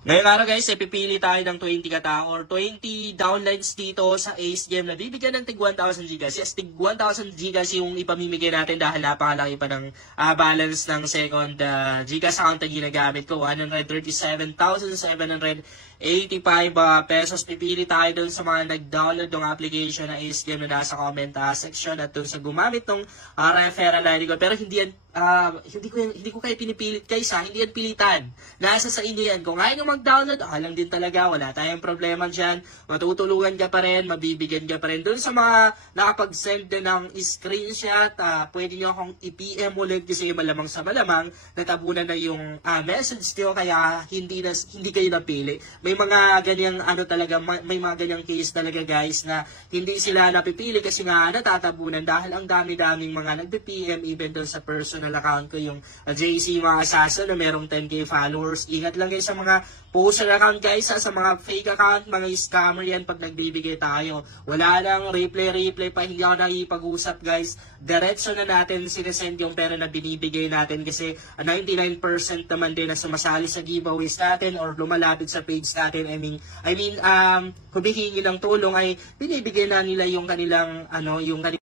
Ngayong araw guys, pipili tayo ng 20 katao or 20 downlines dito sa Ace Game na bibigyan ng tig 1,000 gigas. Yes, tig 1,000 gigas yung ipamimigay natin dahil napakalaki pa ng balance ng second gigas account na ginagamit ko. 137,785 pesos. Pipili tayo dun sa mga nag-download ng application na Ace Game na nasa comment section at dun sa gumamit ng referral ID ko. Pero hindi ko kayo pinipilit guys ha, hindi yan pilitan. Nasa sa inyo yan. Kung ayaw nyo mag-download, alam din talaga, wala tayong problema dyan. Matutulungan ka pa rin, mabibigyan ka pa rin. Doon sa mga nakapag-send din ng screenshot, pwede nyo akong i-PM ulit kasi malamang sa malamang natabunan na yung message nyo kaya hindi kayo napili. May mga ganyang talaga, may mga ganyang case talaga guys na hindi sila napipili kasi nga natatabunan dahil ang dami-daming mga nagpe-PM even doon sa personal account ko, yung JC mga assassin na merong 10k followers. Ingat lang guys sa mga personal account guys, sa mga fake account, mga scammer yan pag nagbibigay tayo. Wala nang replay pa, hindi ako nakipag-usap guys. Diretso na natin sinesend yung pera na binibigay natin kasi 99% naman din na sumasali sa giveaways natin or lumalapit sa page natin. I mean, humihingi ng tulong ay binibigay na nila yung kanilang